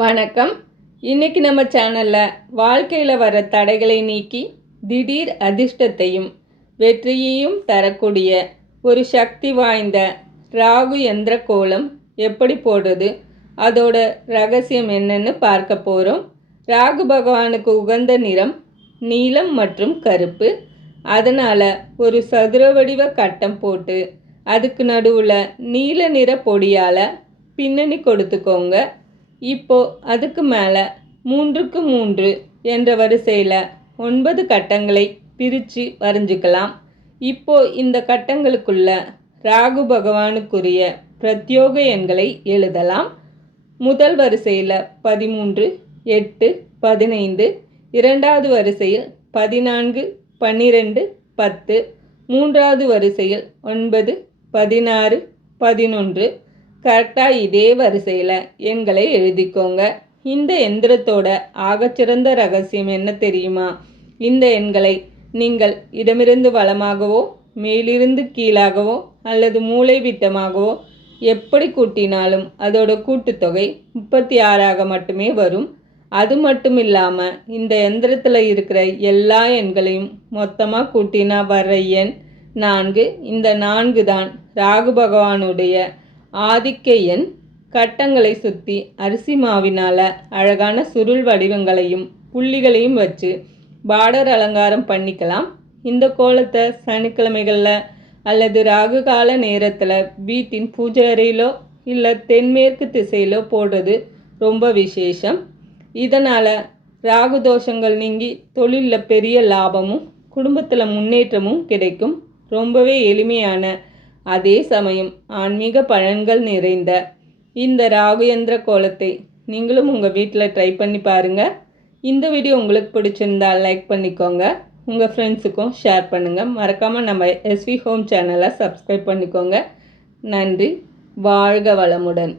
வணக்கம். இன்னைக்கு நம்ம சேனலில் வாழ்க்கையில் வர தடைகளை நீக்கி திடீர் அதிர்ஷ்டத்தையும் வெற்றியையும் தரக்கூடிய ஒரு சக்தி வாய்ந்த ராகு யந்திர கோலம் எப்படி போடுறது, அதோட ரகசியம் என்னன்னு பார்க்க போகிறோம். ராகு பகவானுக்கு உகந்த நிறம் நீலம் மற்றும் கருப்பு. அதனால் ஒரு சதுர வடிவ கட்டம் போட்டு அதுக்கு நடுவில் நீல நிற பொடியால் பின்னணி கொடுத்துக்கோங்க. இப்போ அதுக்கு மேலே 3க்கு 3 என்ற வரிசையில் 9 கட்டங்களை பிரித்து வரைஞ்சிக்கலாம். இப்போ இந்த கட்டங்களுக்குள்ள ராகு பகவானுக்குரிய பிரத்யோக எண்களை எழுதலாம். முதல் வரிசையில் 13, 8, 15, இரண்டாவது வரிசையில் 14, 12, 10, மூன்றாவது வரிசையில் 9, 16, 11. கரெக்டாக இதே வரிசையில் எண்களை எழுதிக்கோங்க. இந்த எந்திரத்தோட ஆகச்சிறந்த ரகசியம் என்ன தெரியுமா? இந்த எண்களை நீங்கள் இடமிருந்து வலமாகவோ மேலிருந்து கீழாகவோ அல்லது மூளை விட்டமாகவோ எப்படி கூட்டினாலும் அதோட கூட்டுத்தொகை 36ஆக மட்டுமே வரும். அது மட்டும் இல்லாமல் இந்த எந்திரத்தில் இருக்கிற எல்லா எண்களையும் மொத்தமாக கூட்டினா வர்ற எண் 4. இந்த 4 தான் ராகு பகவானுடைய ஆதிக்க எண். கட்டங்களை சுற்றி அரிசி மாவினால் அழகான சுருள் வடிவங்களையும் புள்ளிகளையும் வச்சு பார்டர் அலங்காரம் பண்ணிக்கலாம். இந்த கோலத்தை சனிக்கிழமைகளில் அல்லது ராகு கால நேரத்தில் வீட்டின் பூஜை அறையிலோ இல்லை தென்மேற்கு திசையிலோ போடுறது ரொம்ப விசேஷம். இதனால் ராகு தோஷங்கள் நீங்கி தொழிலில் பெரிய லாபமும் குடும்பத்தில் முன்னேற்றமும் கிடைக்கும். ரொம்பவே எளிமையான அதே சமயம் ஆன்மீக பலன்கள் நிறைந்த இந்த ராகு யந்திர கோலத்தை நீங்களும் உங்கள் வீட்டில் ட்ரை பண்ணி பாருங்கள். இந்த வீடியோ உங்களுக்கு பிடிச்சிருந்தால் லைக் பண்ணிக்கோங்க, உங்கள் ஃப்ரெண்ட்ஸுக்கும் ஷேர் பண்ணுங்கள். மறக்காமல் நம்ம SV ஹோம் சேனலை சப்ஸ்கிரைப் பண்ணிக்கோங்க. நன்றி. வாழ்க வளமுடன்.